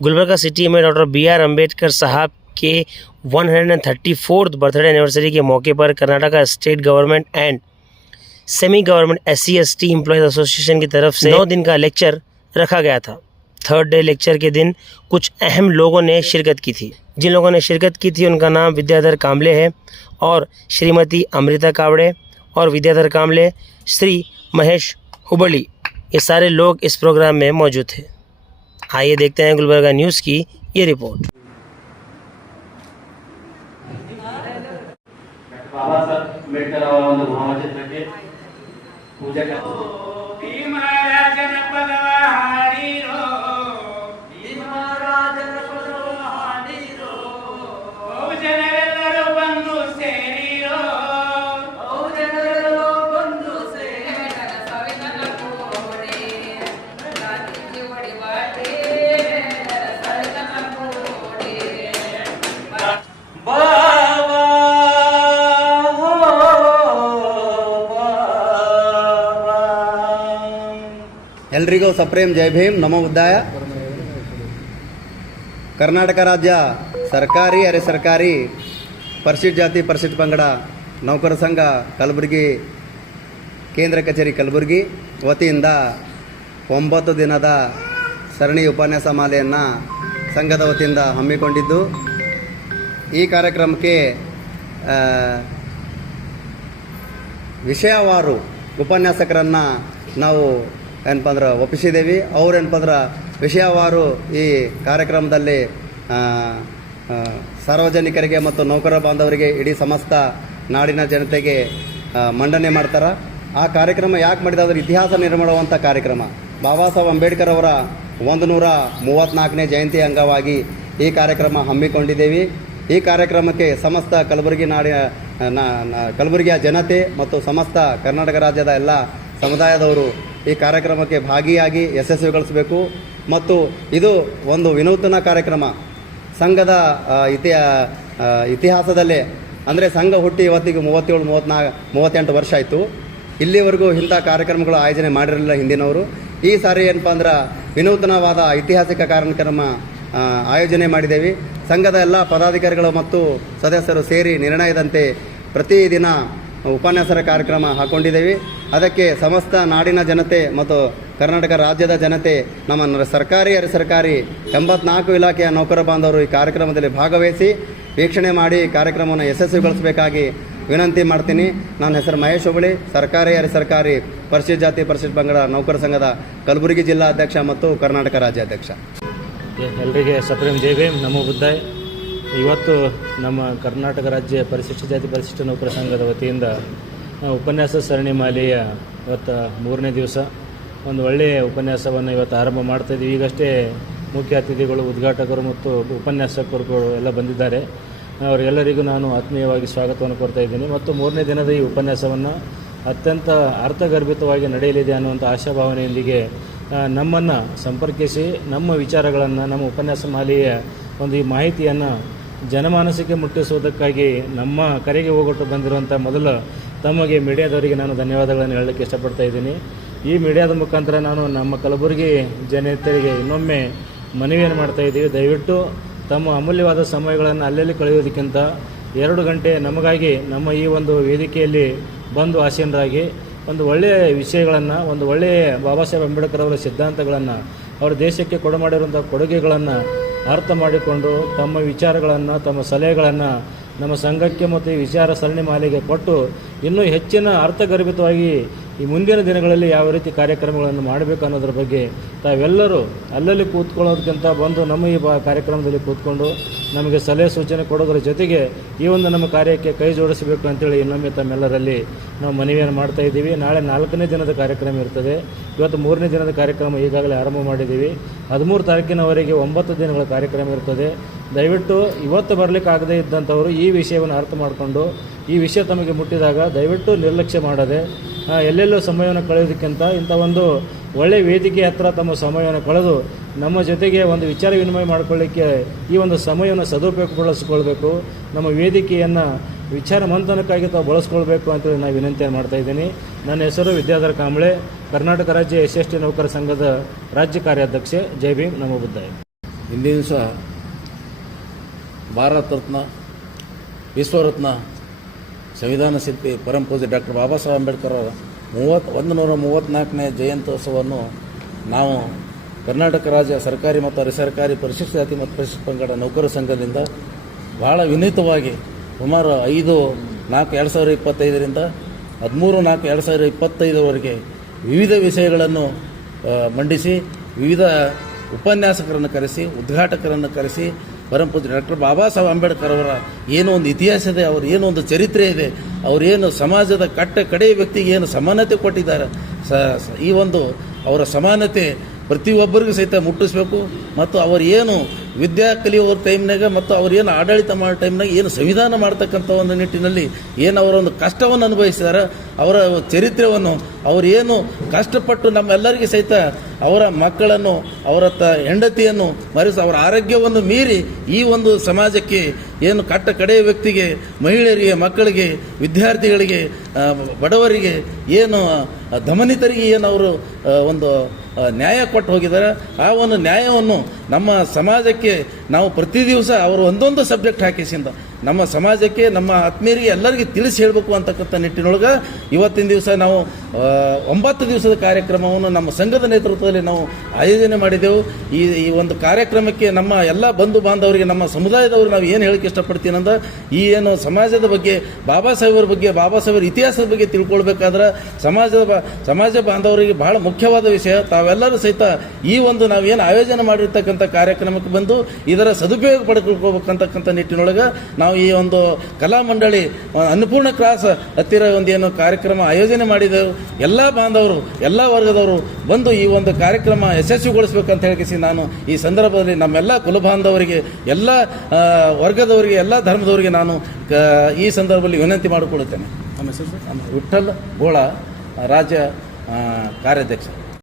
Gulbarga city में doctor B.R. Ambedkar साहब के 134th बर्थडे एनिवर्सरी के मौके पर Karnataka state government and semi government SC/ST employees association की तरफ से 9 दिन का लेक्चर रखा गया था। थर्ड डे लेक्चर के दिन कुछ अहम लोगों ने शिरकत की थी। जिन लोगों ने शिरकत की थी उनका नाम विद्याधर कांबले है और श्रीमती अमृता कावड़े और विद्याधर कांबले, श्री महेश हुबली, ये सारे लोग इस प्रोग्राम में मौजूद थे। आइए देखते हैं गुलबर्गा न्यूज़ की ये रिपोर्ट। बाबा साहब अम्बेडकर ಅವರ ಒಂದು ಭಾವಚಿತ್ರಕ್ಕೆ ಪೂಜೆ ಎಲ್ರಿಗೂ ಸಪ್ರೇಮ್ ಜೈ ಭೀಮ್, ನಮೋ ಬುದ್ಧಾಯ. ಕರ್ನಾಟಕ ರಾಜ್ಯ ಸರ್ಕಾರಿ ಅರೆ ಸರ್ಕಾರಿ ಪರಿಶಿಷ್ಟ ಜಾತಿ ಪರಿಶಿಷ್ಟ ಪಂಗಡ ನೌಕರ ಸಂಘ ಕಲಬುರಗಿ ಕೇಂದ್ರ ಕಚೇರಿ ಕಲಬುರಗಿ ವತಿಯಿಂದ 9 ದಿನದ ಸರಣಿ ಉಪನ್ಯಾಸ ಮಾಲೆಯನ್ನು ಸಂಘದ ವತಿಯಿಂದ ಹಮ್ಮಿಕೊಂಡಿದ್ದು, ಈ ಕಾರ್ಯಕ್ರಮಕ್ಕೆ ವಿಷಯವಾರು ಉಪನ್ಯಾಸಕರನ್ನು ನಾವು ಏನಪ್ಪ ಅಂದ್ರೆ ಒಪ್ಪಿಸಿದ್ದೇವೆ. ಅವ್ರು ಏನಪ್ಪ ಅಂದ್ರೆ ವಿಷಯವಾರು ಈ ಕಾರ್ಯಕ್ರಮದಲ್ಲಿ ಸಾರ್ವಜನಿಕರಿಗೆ ಮತ್ತು ನೌಕರ ಬಾಂಧವರಿಗೆ, ಇಡೀ ಸಮಸ್ತ ನಾಡಿನ ಜನತೆಗೆ ಮಂಡನೆ ಮಾಡ್ತಾರೆ. ಆ ಕಾರ್ಯಕ್ರಮ ಯಾಕೆ ಮಾಡಿದಾದ್ರೆ ಇತಿಹಾಸ ನಿರ್ಮಾಣವಂಥ ಕಾರ್ಯಕ್ರಮ. ಬಾಬಾ ಸಾಹೇಬ್ ಅಂಬೇಡ್ಕರ್ ಅವರ 134ನೇ ಜಯಂತಿ ಅಂಗವಾಗಿ ಈ ಕಾರ್ಯಕ್ರಮ ಹಮ್ಮಿಕೊಂಡಿದ್ದೇವೆ. ಈ ಕಾರ್ಯಕ್ರಮಕ್ಕೆ ಸಮಸ್ತ ಕಲಬುರಗಿಯ ಜನತೆ ಮತ್ತು ಸಮಸ್ತ ಕರ್ನಾಟಕ ರಾಜ್ಯದ ಎಲ್ಲ ಸಮುದಾಯದವರು ಈ ಕಾರ್ಯಕ್ರಮಕ್ಕೆ ಭಾಗಿಯಾಗಿ ಯಶಸ್ವಿಗೊಳಿಸಬೇಕು. ಮತ್ತು ಇದು ಒಂದು ವಿನೂತನ ಕಾರ್ಯಕ್ರಮ. ಸಂಘದ ಇತಿಹಾಸದಲ್ಲೇ ಅಂದರೆ ಸಂಘ ಹುಟ್ಟಿ ಇವತ್ತಿಗೆ 37-38 ವರ್ಷ ಆಯಿತು. ಇಲ್ಲಿವರೆಗೂ ಇಂಥ ಕಾರ್ಯಕ್ರಮಗಳು ಆಯೋಜನೆ ಮಾಡಿರಲಿಲ್ಲ ಹಿಂದಿನವರು. ಈ ಸಾರಿ ಏನಪ್ಪ ಅಂದ್ರೆ ವಿನೂತನವಾದ ಐತಿಹಾಸಿಕ ಕಾರ್ಯಕ್ರಮ ಆಯೋಜನೆ ಮಾಡಿದ್ದೇವೆ. ಸಂಘದ ಎಲ್ಲ ಪದಾಧಿಕಾರಿಗಳು ಮತ್ತು ಸದಸ್ಯರು ಸೇರಿ ನಿರ್ಣಯದಂತೆ ಪ್ರತಿದಿನ ಉಪನ್ಯಾಸರ ಕಾರ್ಯಕ್ರಮ ಹಾಕ್ಕೊಂಡಿದ್ದೇವೆ. ಅದಕ್ಕೆ ಸಮಸ್ತ ನಾಡಿನ ಜನತೆ ಮತ್ತು ಕರ್ನಾಟಕ ರಾಜ್ಯದ ಜನತೆ, ನಮ್ಮ ಸರ್ಕಾರಿ ಅರೆ ಸರ್ಕಾರಿ 84 ಇಲಾಖೆಯ ನೌಕರ ಬಾಂಧವರು ಈ ಕಾರ್ಯಕ್ರಮದಲ್ಲಿ ಭಾಗವಹಿಸಿ ವೀಕ್ಷಣೆ ಮಾಡಿ ಕಾರ್ಯಕ್ರಮವನ್ನು ಯಶಸ್ವಿಗೊಳಿಸಬೇಕಾಗಿ ವಿನಂತಿ ಮಾಡ್ತೀನಿ. ನನ್ನ ಹೆಸರು ಮಹೇಶ್ ಹುಬಳಿ, ಸರ್ಕಾರಿ ಅರೆ ಸರ್ಕಾರಿ ಪರಿಶಿಷ್ಟ ಜಾತಿ ಪರಿಶಿಷ್ಟ ಪಂಗಡ ನೌಕರ ಸಂಘದ ಕಲಬುರಗಿ ಜಿಲ್ಲಾ ಅಧ್ಯಕ್ಷ ಮತ್ತು ಕರ್ನಾಟಕ ರಾಜ್ಯಾಧ್ಯಕ್ಷ. ಎಲ್ಲರಿಗೆ ಸಪ್ರೇಮ್ ಜೈ ಭೀಮ್, ನಮೋ ಬುದ್ಧಾಯ. ಇವತ್ತು ನಮ್ಮ ಕರ್ನಾಟಕ ರಾಜ್ಯ ಪರಿಶಿಷ್ಟ ಜಾತಿ ಪರಿಶಿಷ್ಟ ನೌಕರ ಸಂಘದ ವತಿಯಿಂದ ಉಪನ್ಯಾಸ ಸರಣಿ ಮಾಲೆಯ ಇವತ್ತು 3ನೇ ದಿವಸ ಒಂದು ಒಳ್ಳೆಯ ಉಪನ್ಯಾಸವನ್ನು ಇವತ್ತು ಆರಂಭ ಮಾಡ್ತಾಯಿದ್ದೀವಿ. ಈಗಷ್ಟೇ ಮುಖ್ಯ ಅತಿಥಿಗಳು, ಉದ್ಘಾಟಕರು ಮತ್ತು ಉಪನ್ಯಾಸಕರು ಎಲ್ಲ ಬಂದಿದ್ದಾರೆ. ಅವರೆಲ್ಲರಿಗೂ ನಾನು ಆತ್ಮೀಯವಾಗಿ ಸ್ವಾಗತವನ್ನು ಕೊಡ್ತಾ ಇದ್ದೀನಿ. ಮತ್ತು 3ನೇ ದಿನದ ಈ ಉಪನ್ಯಾಸವನ್ನು ಅತ್ಯಂತ ಅರ್ಥಗರ್ಭಿತವಾಗಿ ನಡೆಯಲಿದೆ ಅನ್ನುವಂಥ ಆಶಾಭಾವನೆಯೊಂದಿಗೆ ನಮ್ಮನ್ನು ಸಂಪರ್ಕಿಸಿ ನಮ್ಮ ವಿಚಾರಗಳನ್ನು, ನಮ್ಮ ಉಪನ್ಯಾಸ ಮಾಲೆಯ ಒಂದು ಈ ಮಾಹಿತಿಯನ್ನು ಜನಮಾನಸಕ್ಕೆ ಮುಟ್ಟಿಸುವುದಕ್ಕಾಗಿ ನಮ್ಮ ಕರೆಗೆ ಹೋಗೊಟ್ಟು ಬಂದಿರುವಂಥ ಮೊದಲು ತಮಗೆ ಮೀಡಿಯಾದವರಿಗೆ ನಾನು ಧನ್ಯವಾದಗಳನ್ನು ಹೇಳಲಿಕ್ಕೆ ಇಷ್ಟಪಡ್ತಾ ಇದ್ದೀನಿ. ಈ ಮೀಡಿಯಾದ ಮುಖಾಂತರ ನಾನು ನಮ್ಮ ಕಲಬುರಗಿ ಜನತೆಗೆ ಇನ್ನೊಮ್ಮೆ ಮನವಿಯನ್ನು ಮಾಡ್ತಾಯಿದ್ದೀವಿ. ದಯವಿಟ್ಟು ತಮ್ಮ ಅಮೂಲ್ಯವಾದ ಸಮಯಗಳನ್ನು ಅಲ್ಲಲ್ಲಿ ಕಳೆಯೋದಕ್ಕಿಂತ 2 ಗಂಟೆ ನಮಗಾಗಿ ನಮ್ಮ ಈ ಒಂದು ವೇದಿಕೆಯಲ್ಲಿ ಬಂದು ಆಸೀನರಾಗಿ ಒಂದು ಒಳ್ಳೆಯ ವಿಷಯಗಳನ್ನು, ಒಂದು ಒಳ್ಳೆಯ ಬಾಬಾ ಸಾಹೇಬ್ ಅಂಬೇಡ್ಕರ್ ಅವರ ಸಿದ್ಧಾಂತಗಳನ್ನು, ಅವರ ದೇಶಕ್ಕೆ ಕೊಡಮಾಡಿರುವಂಥ ಕೊಡುಗೆಗಳನ್ನು ಅರ್ಥ ಮಾಡಿಕೊಂಡು ತಮ್ಮ ವಿಚಾರಗಳನ್ನು, ತಮ್ಮ ಸಲಹೆಗಳನ್ನು ನಮ್ಮ ಸಂಘಕ್ಕೆ ಮತ್ತು ಈ ವಿಚಾರ ಸರಣಿ ಮಾಲೆಗೆ ಕೊಟ್ಟು ಇನ್ನೂ ಹೆಚ್ಚಿನ ಅರ್ಥಗರ್ಭಿತವಾಗಿ ಈ ಮುಂದಿನ ದಿನಗಳಲ್ಲಿ ಯಾವ ರೀತಿ ಕಾರ್ಯಕ್ರಮಗಳನ್ನು ಮಾಡಬೇಕು ಅನ್ನೋದ್ರ ಬಗ್ಗೆ ತಾವೆಲ್ಲರೂ ಅಲ್ಲಲ್ಲಿ ಕೂತ್ಕೊಳ್ಳೋದಕ್ಕಿಂತ ಬಂದು ನಮ್ಮ ಈ ಕಾರ್ಯಕ್ರಮದಲ್ಲಿ ಕೂತ್ಕೊಂಡು ನಮಗೆ ಸಲಹೆ ಸೂಚನೆ ಕೊಡೋದ್ರ ಜೊತೆಗೆ ಈ ಒಂದು ನಮ್ಮ ಕಾರ್ಯಕ್ಕೆ ಕೈ ಜೋಡಿಸಬೇಕು ಅಂತೇಳಿ ಇನ್ನೊಮ್ಮೆ ತಮ್ಮೆಲ್ಲರಲ್ಲಿ ನಾವು ಮನವಿಯನ್ನು ಮಾಡ್ತಾಯಿದ್ದೀವಿ. ನಾಳೆ 4ನೇ ದಿನದ ಕಾರ್ಯಕ್ರಮ ಇರ್ತದೆ. ಇವತ್ತು 3ನೇ ದಿನದ ಕಾರ್ಯಕ್ರಮ ಈಗಾಗಲೇ ಆರಂಭ ಮಾಡಿದ್ದೀವಿ. 13 ತಾರೀಕಿನವರೆಗೆ 9 ದಿನಗಳ ಕಾರ್ಯಕ್ರಮ ಇರ್ತದೆ. ದಯವಿಟ್ಟು ಇವತ್ತು ಬರಲಿಕ್ಕಾಗದೇ ಇದ್ದಂಥವರು ಈ ವಿಷಯವನ್ನು ಅರ್ಥ ಮಾಡಿಕೊಂಡು ಈ ವಿಷಯ ತಮಗೆ ಮುಟ್ಟಿದಾಗ ದಯವಿಟ್ಟು ನಿರ್ಲಕ್ಷ್ಯ ಮಾಡದೆ ಎಲ್ಲೆಲ್ಲೋ ಸಮಯವನ್ನು ಕಳೆಯೋದಕ್ಕಿಂತ ಇಂಥ ಒಂದು ಒಳ್ಳೆಯ ವೇದಿಕೆ ಹತ್ರ ತಮ್ಮ ಸಮಯವನ್ನು ಕಳೆದು ನಮ್ಮ ಜೊತೆಗೆ ಒಂದು ವಿಚಾರ ವಿನಿಮಯ ಮಾಡಿಕೊಳ್ಳಿಕ್ಕೆ ಈ ಒಂದು ಸಮಯವನ್ನು ಸದುಪಯೋಗಗೊಳಿಸಿಕೊಳ್ಬೇಕು. ನಮ್ಮ ವೇದಿಕೆಯನ್ನು ವಿಚಾರ ಮಂಥನಕ್ಕಾಗಿ ತಾವು ಬಳಸ್ಕೊಳ್ಬೇಕು ಅಂತೇಳಿ ನಾನು ವಿನಂತಿಯನ್ನು ಮಾಡ್ತಾಯಿದ್ದೀನಿ. ನನ್ನ ಹೆಸರು ವಿದ್ಯಾಧರ್ ಕಾಂಬಳೆ, ಕರ್ನಾಟಕ ರಾಜ್ಯ SC/ST ನೌಕರ ಸಂಘದ ರಾಜ್ಯ ಕಾರ್ಯಾಧ್ಯಕ್ಷೆ. ಜೈ ಭೀಮ್, ನಮೋ ಬುದ್ಧಾಯ. ಇಂದಿನ ದಿವಸ ಭಾರತ ರತ್ನ ವಿಶ್ವರತ್ನ ಸಂವಿಧಾನ ಶಿಲ್ಪಿ ಪರಮ ಪೂಜ್ಯ ಡಾಕ್ಟರ್ ಬಾಬಾ ಸಾಹೇಬ್ ಅಂಬೇಡ್ಕರ್ ಅವರ 134ನೇ ಜಯಂತ್ಯೋತ್ಸವವನ್ನು ನಾವು ಕರ್ನಾಟಕ ರಾಜ್ಯ ಸರ್ಕಾರಿ ಮತ್ತು ಅರೆ ಸರ್ಕಾರಿ ಪರಿಶಿಷ್ಟ ಜಾತಿ ಮತ್ತು ಪರಿಶಿಷ್ಟ ಪಂಗಡ ನೌಕರ ಸಂಘದಿಂದ ಬಹಳ ವಿನೂತವಾಗಿ ಸುಮಾರು 5/4/2025ರಿಂದ 13/4/2025ವರೆಗೆ ವಿವಿಧ ವಿಷಯಗಳನ್ನು ಮಂಡಿಸಿ ವಿವಿಧ ಉಪನ್ಯಾಸಕರನ್ನು ಕರೆಸಿ ಉದ್ಘಾಟಕರನ್ನು ಕರೆಸಿ ಪರಮ ಪೂಜ್ಯ ಡಾಕ್ಟರ್ ಬಾಬಾ ಸಾಹೇಬ್ ಅಂಬೇಡ್ಕರ್ ಅವರ ಏನೋ ಒಂದು ಇತಿಹಾಸ ಇದೆ, ಅವ್ರ ಏನೋ ಒಂದು ಚರಿತ್ರೆ ಇದೆ, ಅವರೇನು ಸಮಾಜದ ಕಡೆಯ ವ್ಯಕ್ತಿಗೆ ಏನು ಸಮಾನತೆ ಕೊಟ್ಟಿದ್ದಾರೆ, ಈ ಒಂದು ಅವರ ಸಮಾನತೆ ಪ್ರತಿಯೊಬ್ಬರಿಗೂ ಸಹಿತ ಮುಟ್ಟಿಸ್ಬೇಕು. ಮತ್ತು ಅವರು ಏನು ವಿದ್ಯಾ ಕಲಿಯುವ ಟೈಮ್ನಾಗ ಮತ್ತು ಅವರೇನು ಆಡಳಿತ ಮಾಡೋ ಟೈಮ್ನಾಗ ಏನು ಸಂವಿಧಾನ ಮಾಡ್ತಕ್ಕಂಥ ಒಂದು ನಿಟ್ಟಿನಲ್ಲಿ ಏನು ಅವರ ಒಂದು ಕಷ್ಟವನ್ನು ಅನುಭವಿಸಿದ್ದಾರೆ, ಅವರ ಚರಿತ್ರೆಯನ್ನು ಅವರೇನು ಕಷ್ಟಪಟ್ಟು ನಮ್ಮೆಲ್ಲರಿಗೂ ಸಹಿತ ಅವರ ಮಕ್ಕಳನ್ನು ಅವರ ಹೆಂಡತಿಯನ್ನು ಮರೆಸಿ ಅವರ ಆರೋಗ್ಯವನ್ನು ಮೀರಿ ಈ ಒಂದು ಸಮಾಜಕ್ಕೆ ಏನು ಕಡೆಯ ವ್ಯಕ್ತಿಗೆ, ಮಹಿಳೆಯರಿಗೆ, ಮಕ್ಕಳಿಗೆ, ವಿದ್ಯಾರ್ಥಿಗಳಿಗೆ, ಬಡವರಿಗೆ, ಏನು ದಮನಿತರಿಗೆ ಏನು ಅವರು ಒಂದು ನ್ಯಾಯ ಕೊಟ್ಟು ಹೋಗಿದ್ದಾರೆ. ಆ ಒಂದು ನ್ಯಾಯವನ್ನು ನಮ್ಮ ಸಮಾಜಕ್ಕೆ ನಾವು ಪ್ರತಿ ದಿವಸ ಅವರು ಒಂದೊಂದು ಸಬ್ಜೆಕ್ಟ್ ಹಾಕಿಸಿಂದ ನಮ್ಮ ಸಮಾಜಕ್ಕೆ, ನಮ್ಮ ಆತ್ಮೀಯರಿಗೆ ಎಲ್ಲರಿಗೂ ತಿಳಿಸಿ ಹೇಳಬೇಕು ಅಂತಕ್ಕಂಥ ನಿಟ್ಟಿನೊಳಗೆ ಇವತ್ತಿನ ದಿವಸ ನಾವು 9 ದಿವಸದ ಕಾರ್ಯಕ್ರಮವನ್ನು ನಮ್ಮ ಸಂಘದ ನೇತೃತ್ವದಲ್ಲಿ ನಾವು ಆಯೋಜನೆ ಮಾಡಿದೆವು. ಈ ಒಂದು ಕಾರ್ಯಕ್ರಮಕ್ಕೆ ನಮ್ಮ ಎಲ್ಲ ಬಂಧು ಬಾಂಧವರಿಗೆ, ನಮ್ಮ ಸಮುದಾಯದವರು ನಾವು ಏನು ಹೇಳಕ್ಕೆ ಇಷ್ಟಪಡ್ತೀನಿ ಅಂದ್ರೆ, ಈ ಏನು ಸಮಾಜದ ಬಗ್ಗೆ, ಬಾಬಾ ಸಾಹೇಬರ ಬಗ್ಗೆ, ಬಾಬಾ ಸಾಹೇಬರ ಇತಿಹಾಸದ ಬಗ್ಗೆ ತಿಳ್ಕೊಳ್ಬೇಕಾದ್ರೆ ಸಮಾಜ ಬಾಂಧವರಿಗೆ ಬಹಳ ಮುಖ್ಯವಾದ ವಿಷಯ. ತಾವೆಲ್ಲರೂ ಸಹಿತ ಈ ಒಂದು ನಾವೇನು ಆಯೋಜನೆ ಮಾಡಿರ್ತಕ್ಕಂಥ ಕಾರ್ಯಕ್ರಮಕ್ಕೆ ಬಂದು ಇದರ ಸದುಪಯೋಗ ಪಡ್ಕೊಳ್ಬೇಕಂತಕ್ಕಂಥ ನಿಟ್ಟಿನೊಳಗೆ ನಾವು ಈ ಒಂದು ಕಲಾ ಮಂಡಳಿ ಅನ್ನಪೂರ್ಣ ಕ್ರಾಸ್ ಹತ್ತಿರ ಒಂದು ಏನು ಕಾರ್ಯಕ್ರಮ ಆಯೋಜನೆ ಮಾಡಿದೆವು. ಎಲ್ಲ ಬಾಂಧವರು, ಎಲ್ಲ ವರ್ಗದವರು ಬಂದು ಈ ಒಂದು ಕಾರ್ಯಕ್ರಮ ಯಶಸ್ವಿಗೊಳಿಸಬೇಕಂತ ಹೇಳಿಸಿ ನಾನು ಈ ಸಂದರ್ಭದಲ್ಲಿ ನಮ್ಮೆಲ್ಲ ಕುಲಬಾಂಧವರಿಗೆ, ಎಲ್ಲ ವರ್ಗದವರಿಗೆ, ಎಲ್ಲ ಧರ್ಮದವರಿಗೆ ನಾನು ಈ ಸಂದರ್ಭದಲ್ಲಿ ವಿನಂತಿ ಮಾಡಿಕೊಳ್ಳುತ್ತೇನೆ. ನಮ್ಮ ಹೆಸರು ವಿಠ್ಠಲ್ ಗೋಳ, ರಾಜ್ಯ ಕಾರ್ಯಾಧ್ಯಕ್ಷ.